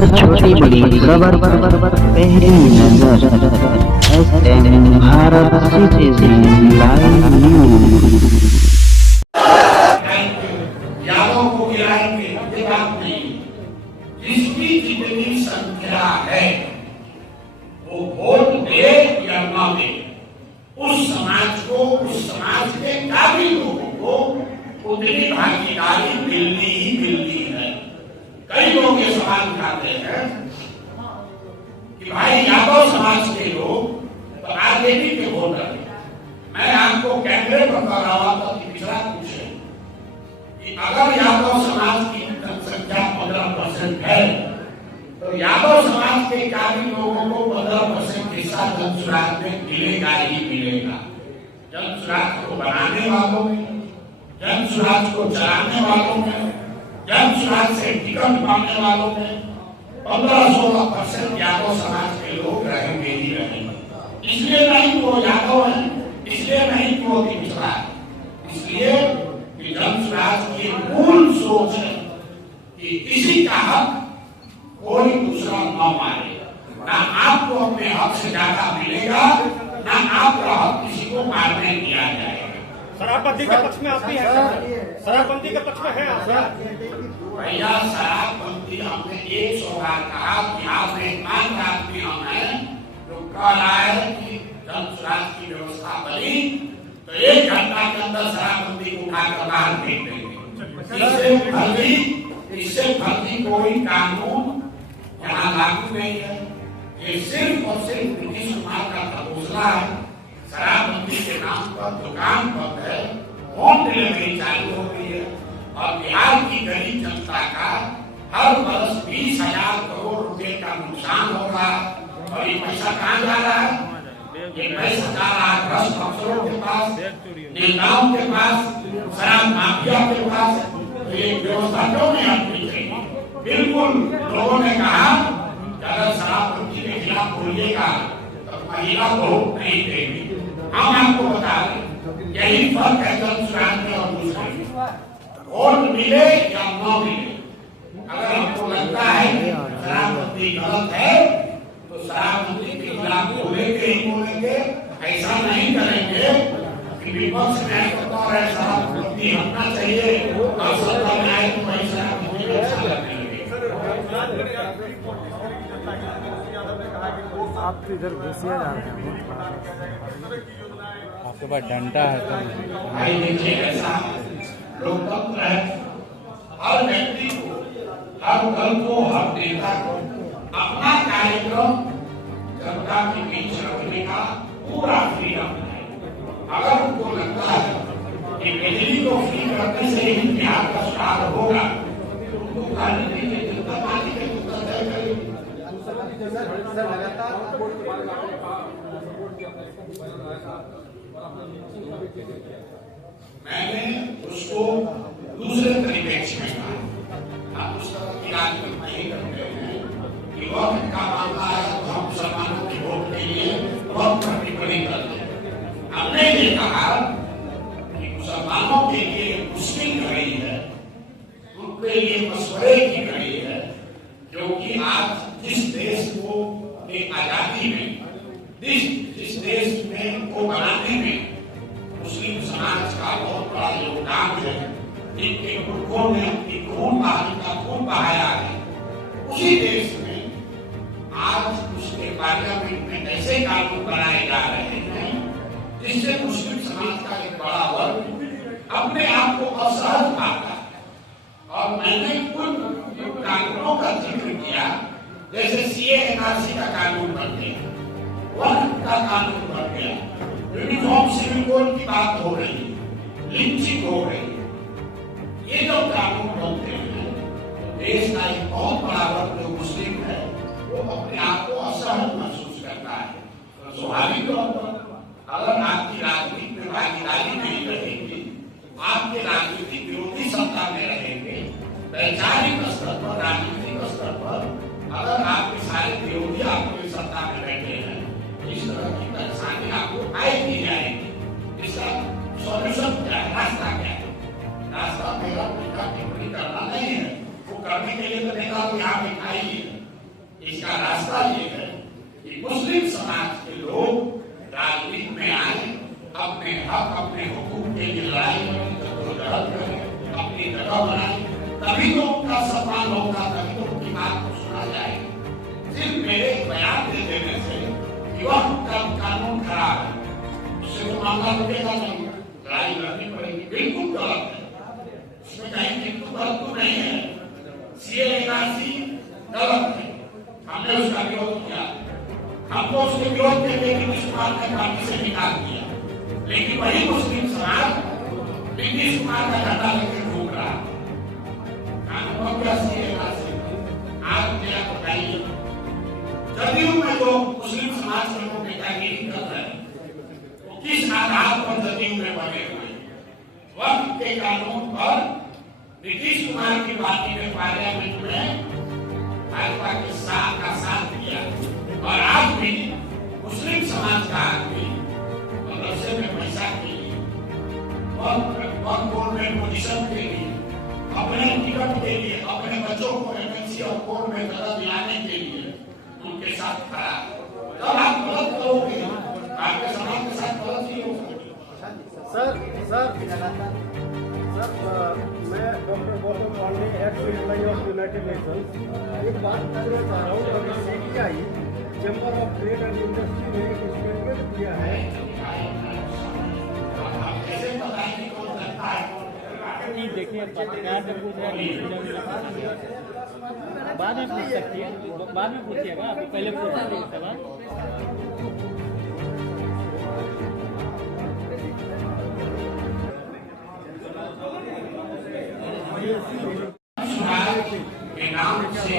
हर छोटी बड़ी खबर पहली नजर SM Bharat citizen live news. यादों को गिराएंगे ये बात नहीं। जिसकी जितनी संख्या है वो वोट दे या न दे, उस समाज को, उस समाज के काबिल लोगों को उतनी भागीदारी मिलनी ही मिलनी है। कई लोग ये सवाल उठाते हैं कि भाई यादव समाज के लोग तो आरजेडी के वोटर हैं। मैं आपको कैंडिडेट बता रहा था कि पिछड़ा पूछे कि अगर यादव समाज की जनसंख्या 15% है तो यादव समाज के काबिल लोगों को 15% हिस्सा जनसुराज में मिलेगा ही मिलेगा। जनसुराज को बनाने वालों में, जनसुराज को चलाने वालों में, जनसुराज से टिकट पाने वालों में 15-16% यादव समाज के लोग रहेंगे ही रहेंगे। इसलिए नहीं वो यादव है, इसलिए नहीं वो पिछड़ा है, इसलिए कि जनसुराज की मूल सोच है कि किसी का हक कोई दूसरा न मारे। ना आपको अपने हक से ज्यादा मिलेगा, ना आपका हक किसी को मारने दिया जाएगा। शराबबंदी के पक्ष में आप भी हैं? शराबबंदी के पक्ष में है आप? भैया शराबबंदी हमने 100 बार कहा कि आप एक मान आदमी हम हैं जो कह रहा है कि जनसुराज की व्यवस्था बनी तो 1 घंटा के अंदर शराबबंदी को उठाकर बाहर फेंक देंगे। इससे फर्जी कोई कानून यहाँ लागू नहीं है। ये सिर्फ और सिर्फ नीतीश कुमार का प्रपोजल है। शराबबंदी के नाम पर दुकान बंद है, होम डिलीवरी चालू हो गई है और बिहार की गरीब जनता का हर वर्ष 20,000 करोड़ रुपए का नुकसान हो रहा है। और ये पैसा कहाँ जा रहा है? ये पैसा जा रहा है भ्रष्ट अफसरों के पास, नेताओं के पास, शराब माफिया के पास। तो ये व्यवस्था क्यों नहीं हटनी चाहिए? बिल्कुल लोगों ने कहा कि अगर शराबबंदी के खिलाफ बोलिएगा तो महिला वोट नहीं देगी। हम आपको बता दें यही फर्क है जनसुराज में और दूसरे में। वोट मिले या न मिले, अगर हमको लगता है शराबबंदी गलत है तो शराबबंदी के खिलाफ बोलेंगे ही बोलेंगे। ऐसा नहीं करेंगे कि विपक्ष में बता रहे शराबबंदी हटना चाहिए और सत्ता में आए तो वही शराबबंदी अच्छा लगने लगे। आप तो इधर घुसिया जा रहे हैं, आपके पास डंडा है तो भाई देखिए ऐसा लोकतंत्र है। हर व्यक्ति को, हर दल को, हर नेता को अपना कार्यक्रम जनता के बीच रखने का पूरा फ्रीडम है। अगर उनको लगता है कि बिजली को फ्री करने से ही बिहार का सुधार होगा तो उनको खाने के लिए जनता पार्टी के उत्तर तय करेगी। मैंने उसको दूसरे परिप्रेक्ष्य में कहा। आप उस तरह की राजनीति नहीं करते हैं कि वक्त का मामला है तो हम मुसलमानों के वोट के लिए वक्त पर टिप्पणी करते हैं। हमने ये कहा कि मुसलमानों के लिए मुश्किल घड़ी है, उनके लिए मशवरे की घड़ी है, क्योंकि आज जिस देश को एक आजादी में, जिस देश में को बनाने में मुस्लिम समाज का बहुत बड़ा योगदान है, इनके पुरखों ने अपनी खून बहाया है, उसी देश में आज उसके पार्लियामेंट में ऐसे कानून बनाए जा रहे हैं जिससे मुस्लिम समाज का एक बड़ा वर्ग अपने आप को असहज पाता है। और मैंने कुछ कानूनों का जिक्र किया, जैसे CA/NRC का कानून बन गया, वक्फ का कानून बन गया, यूनिफॉर्म सिविल कोड की बात हो रही है, लिंचिंग हो रही है। ये जो कानून बनते हैं तो देश का एक बहुत बड़ा वर्ग जो मुस्लिम है वो अपने आप को असहज महसूस करता है। तो स्वाभाविक तौर पर अगर आपकी राजनीति में भागीदारी नहीं रहेगी, आपके राजनीतिक विरोधी सत्ता में रहेंगे, वैचारिक स्तर पर, राजनीतिक स्तर पर अगर आपके सारे विरोधी आपके सत्ता में बैठे हैं, इस तरह की परेशानी आपको आई दी जाएगी। इसका सॉल्यूशन क्या है? रास्ता क्या है? रास्ता मेरा टिप्पणी करना नहीं है, वो करने के लिए तो नेता यहाँ दिखाई है इसका रास्ता ये है कि मुस्लिम समाज के लोग राजनीति में आए, अपने हक अपने हुकूक के लिए लड़ाई करें, जद्दोजहद करें, अपनी जगह बनाए, तभी तो उनका सम्मान होगा, तभी तो उनकी बात को सुना जाएगा। सिर्फ मेरे बयान दे देने से कि वह कानून खराब है, उससे तो मामला रुकेगा नहीं, लड़ाई लड़नी पड़ेगी, बिल्कुल गलत है, इसमें कहीं बिल्कुल गलत तो नहीं है। CA गलत है, हमने उसका विरोध किया, हमको उसके विरोध के लिए नीतीश कुमार ने पार्टी से निकाल दिया, लेकिन वही मुस्लिम समाज नीतीश कुमार का झंडा लेकर घूम रहा है। कानून क्या आज मेरा बताइए, जदयू में जो मुस्लिम समाज के लोग नेतागिरी कर रहे हैं, वो किस आधार पर जदयू में बने हुए हैं? वक्त के कानून पर नीतीश कुमार की पार्टी ने पार्लियामेंट में भाजपा के साथ दिया, और आज भी मुस्लिम समाज का आदमी मदरसे में पैसा के लिए, बोर्ड में पोजीशन के लिए, अपने टिकट के लिए, अपने बच्चों को एमएलसी और बोर्ड में जगह दिलाने के लिए उनके साथ खड़ा, तब आप गलत करोगे, आपके समाज के साथ गलत ही होगा। मैं doctor Gautam Pande, ex employ of united nations, एक बात करना चाह रहा हूँ। अभी CTI chamber of trade and industry ने एक स्टेटमेंट दिया है। देखिए पत्रकार जब पूछ रहे हैं बाद में पूछ सकती है, बाद में पूछिएगा, आप पहले पूछ सकते सवाल। के नाम से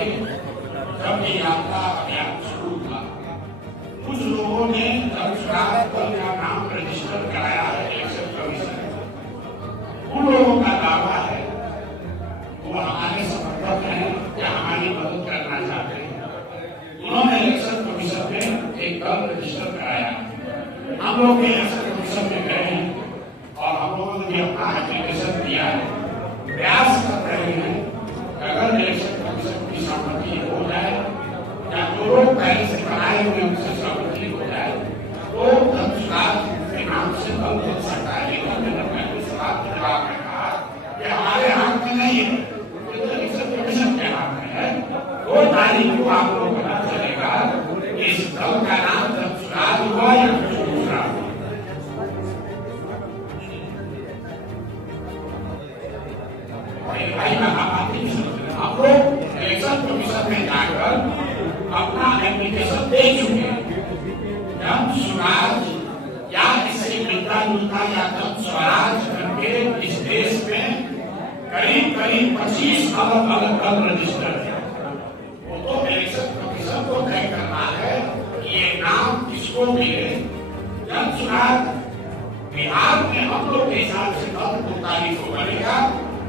जब ये यात्रा अभियान शुरू हुआ, कुछ लोगों ने का नाम रजिस्टर कराया है इलेक्शन कमीशन। उन लोगों का दावा है वो हमारे समर्थक हैं या हमारी मदद करना चाहते हैं। उन्होंने इलेक्शन कमीशन में एक दल रजिस्टर कराया। हम लोग इलेक्शन कमीशन में गए हैं और हम लोगों ने भी अपना एप्लीकेशन दिया है, प्रयास कर रहे हैं अगर इलेक्शन कमीशन की सहमति हो जाए या जो लोग पहले से बनाए हुए उनसे सहमति हो जाए तो धर्मशाला के नाम से बल मिल सकता है। लेकिन मैंने पहले सवाल के जवाब में कहा कि हमारे हाथ में नहीं है, इलेक्शन कमीशन के हाथ में है। 2 तारीख को आप लोग पता चलेगा इस दल का नाम धर्मशाला हुआ या कुछ दूसरा। हम लोग इलेक्शन कमीशन में जाकर अपना एप्लीकेशन दे चुके हैं। जन स्वराज या इससे मिलता जुलता या जन स्वराज करके इस देश में करीब 25 अलग दल रजिस्टर है। वो तो इलेक्शन कमीशन को तय करना है कि ये नाम किसको मिले। जन स्वराज बिहार में हम लोग के हिसाब से 2 तारीख को बनेगा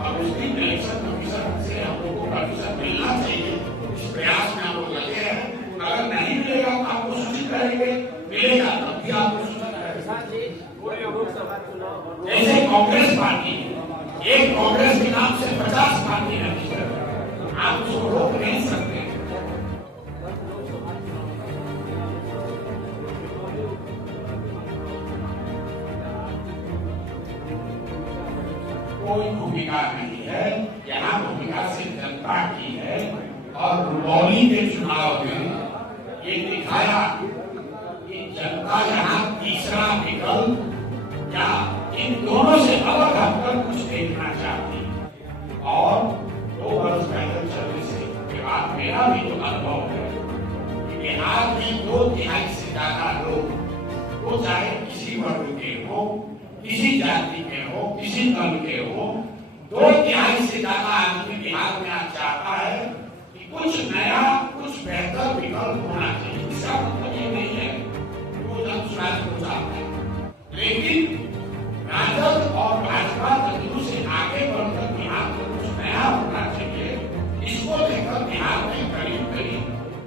और उस दिन इलेक्शन कमीशन से हम लोग को परमिशन मिलना चाहिए। इस प्रयास में हम लोग लगे हैं। अगर नहीं मिलेगा तो आपको सूचित करेंगे, मिलेगा तब भी आपको सूचित करेंगे। जैसे कांग्रेस पार्टी, एक कांग्रेस के नाम से 50 पार्टी रजिस्टर है, आप उसको रोक नहीं सकते। कोई भूमिका नहीं है, यहाँ भूमिका सिर्फ जनता की है। और रुपौली के चुनाव में ये दिखाया कि जनता यहाँ तीसरा विकल्प या इन दोनों से अलग हटकर कुछ देखना चाहती है। और 2 वर्ष पैदल चलने से के बाद मेरा भी तो अनुभव है कि बिहार में 2/3 से ज्यादा लोग, वो चाहे किसी वर्ग के हो, किसी जाति के हो, किसी दल के हो, 2/3 से ज्यादा आदमी बिहार में आज चाहता है कि कुछ नया, कुछ बेहतर विकल्प होना चाहिए। इसका मतलब ये नहीं है कि वो जन स्वराज को चाहता है, लेकिन राजद और भाजपा जदयू से आगे बढ़कर बिहार में कुछ नया होना चाहिए। इसको लेकर बिहार में करीब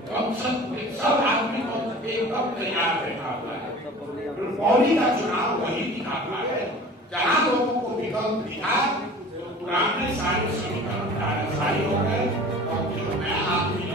कम सब आदमी को एकदम तैयार बैठा हुआ है। रुपौली का चुनाव वही दिखाता है जहाँ लोगों को विकल्प दिखा, तो पुराने सारे समीकरण सारी हो गए और जो नया आदमी